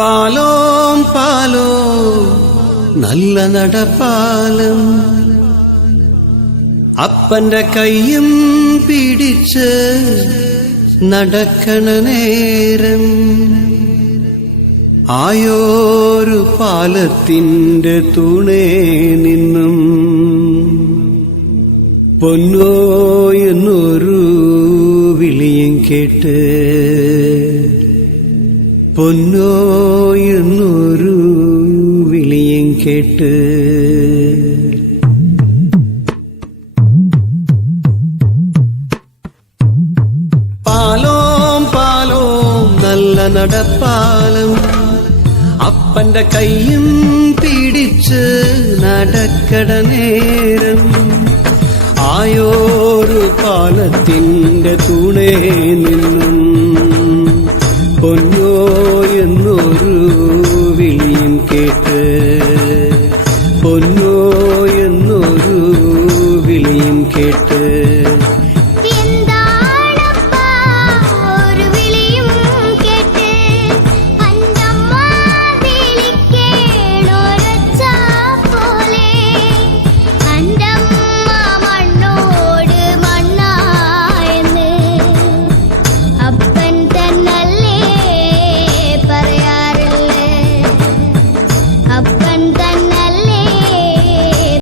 പാലോം പാലോ നല്ല നടപ്പാലം, അപ്പന്റെ കയ്യും പിടിച്ച് നടക്കണ നേരം ആയോരു പാലത്തിന്റെ തൂണേ നിന്നും പൊന്നോ എന്നൊരു വിളിയും കേട്ട്, പൊന്നോ എന്നൊരു വിളിയും കേട്ട്. പാലോം പാലോം നല്ല നടപ്പാലം, അപ്പന്റെ കയ്യും പിടിച്ച് നടക്കട നേരം ആയോരു പാലത്തിന്റെ തൂണേ നിന്നും പൊന്നോ എന്നൊരു വിളിയും കേട്ട്, പൊന്നോ എന്നൊരു വിളിയും കേട്ട്.